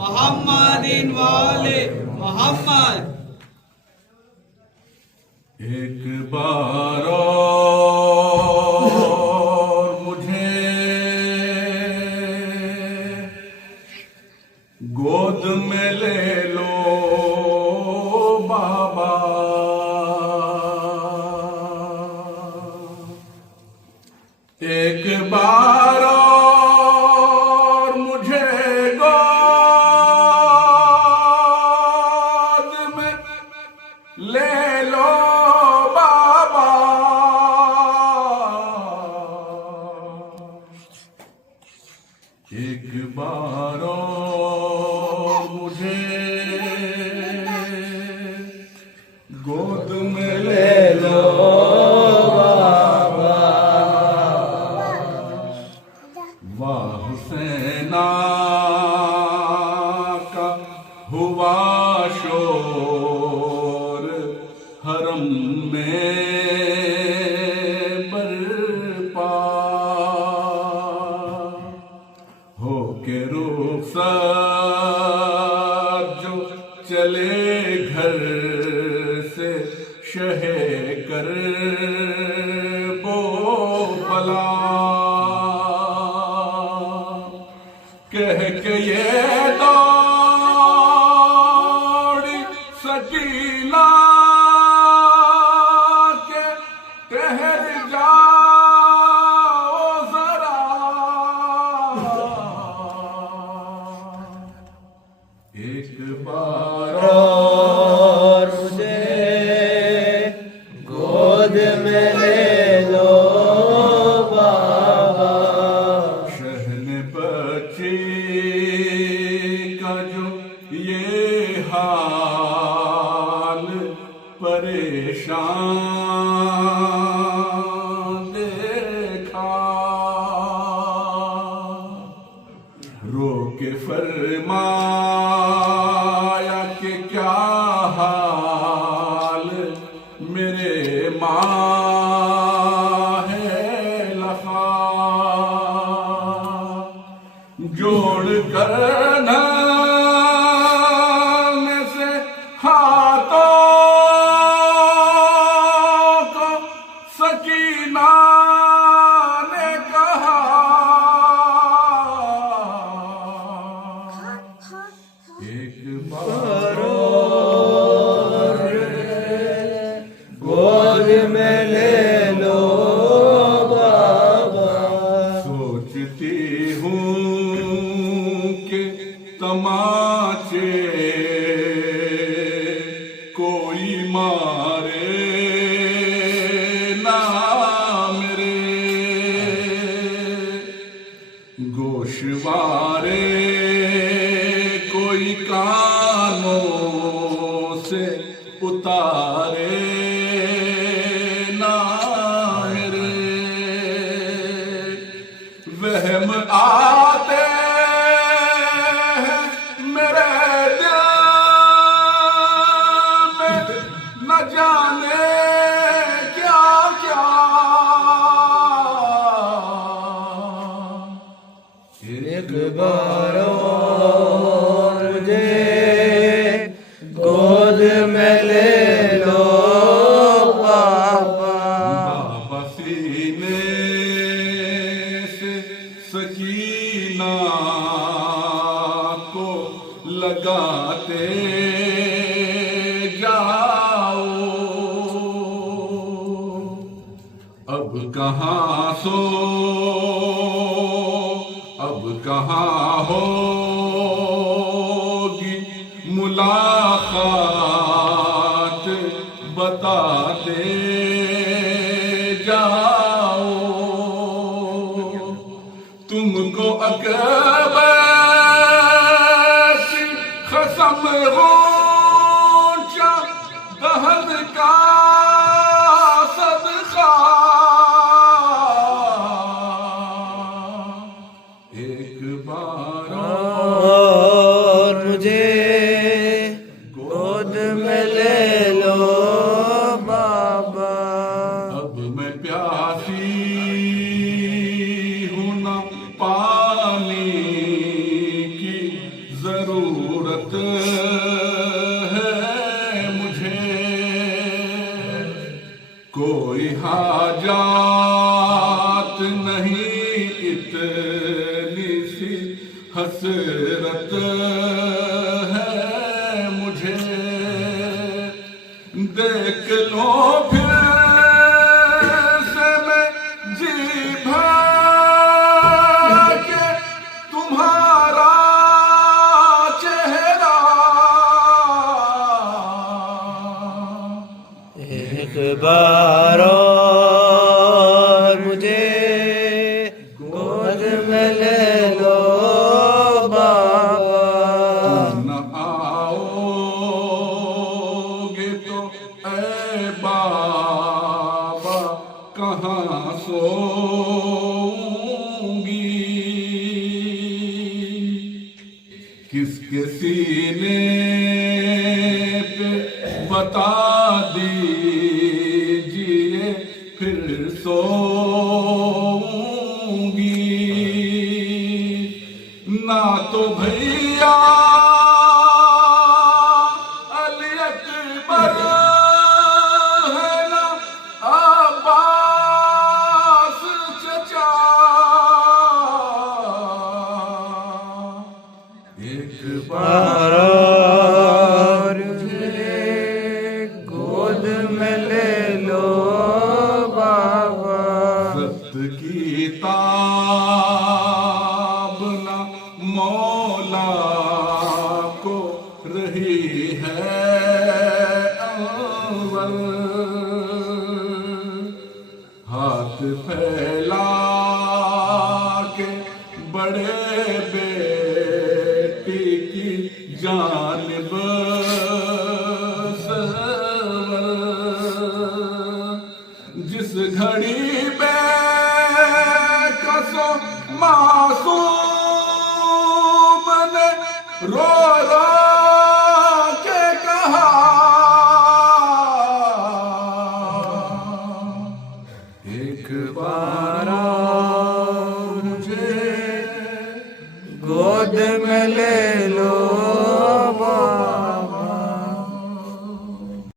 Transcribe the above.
मोहम्मदिन वाले मोहम्मद। एक बार और मुझे गोद में ले लो बाबा, एक बार और मुझे गोद में ले लो बाबा, एक बार और मुझे गोद में ले लो बाबा। वाह हुसैना का हुआ शोर हरम में बरपा, हो के रुखसत जो चले घर से शहे कर बो भला, कह के ये दौड़ी सकीला के ठहर जाओ जरा, एक बार और मुझे गोद में ले लो बाबा। शहन बच्ची का जो ये हाल परेशान देखा, रो के फरमाया कि क्या हाल मेरे माँ है लखा, जोड़ कर नाने से हाथों को सकीना ने कहा, एक बार गोद में ले लो बाबा। सोचती हूँ कि तमाचे कोई मारे ना मेरे, गोशवारे कोई कानों से उतारे ना मेरे, वहम आते हैं मेरे दिल में न जाने क्या क्या, एक बार और मुझे गोद में ले लो बाबा। बाबा सीने से सकीना को लगाते जाओ, अब कहाँ सो अब कहाँ होगी मुलाकात बताते जाओ, तुमको अकबर की कसम ऊंचा दहद का सदका, एक बार जरूरत है मुझे, कोई हाजात नहीं इतनी सी हसरत है मुझे। देख लो फिर से मैं जी भर के तुम्हारा चेहरा, एक बार और मुझे गोद में ले लो बाबा। न आओगे तो ऐ बाबा कहाँ सोऊंगी, किसके सीने पे बता दीजिए फिर सोऊंगी। ना तो भैया अली अकबर है, ना अब्बास चचा, एक बार और मुझे गोद में ले लो बाबा। सत की ताब ना मौला को रही है अव्वल, हाथ फैला के बड़े बेटी की जानिब सरवर, जिस घड़ी पे कसो मासूम